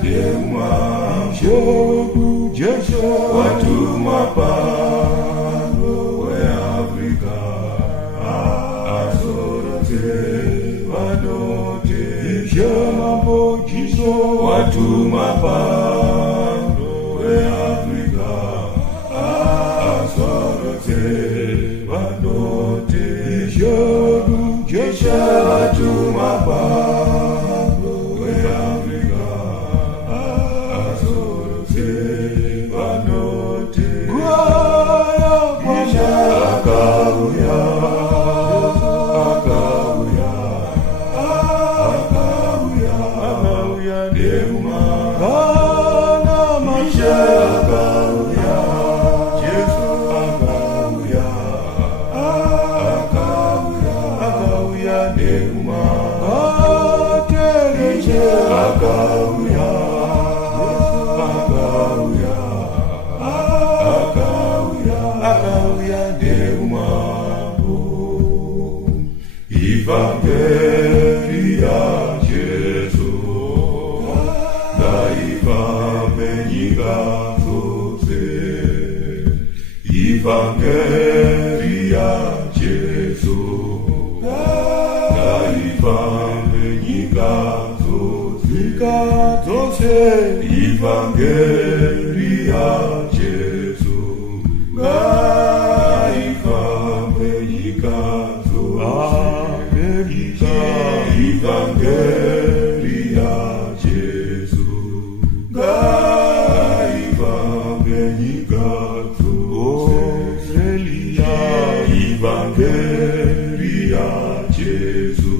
Dema Shogu Jesho Watu mapano we Afrika Asorote Wadote Ishemambo Jiso Watu mapano we Afrika Asorote Wadote Ishogu Jesho Watu mapano we Afrika Asorote Wadote Akauya Dema Kana Masha Akauya Jesu Akauya Dema Atereje Akauya Dema Evangelia Jesu Daifamenyiga Sose Evangelia Jesu Daifamenyiga Sose Evangelia Jesu Daifamenyiga Evangelia Jesu Daifamenyiga Australia Evangelia Jesu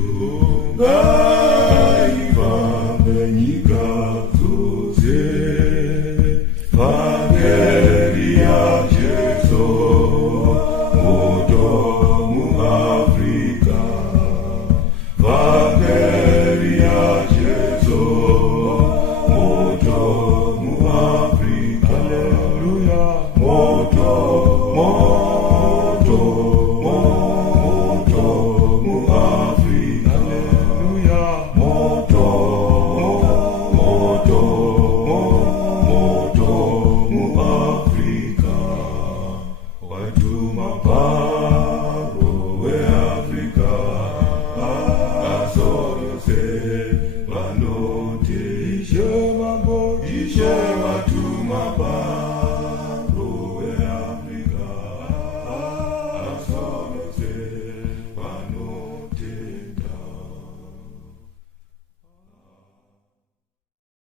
Daifamenyiga Evangelia Jesu Moto mu Afrika Evangelia Jesu Moto mu Afrika Moto mu Afrika Moto mu Afrika Watu maparo we Afrika Asorose Wanote Ishe watu maparo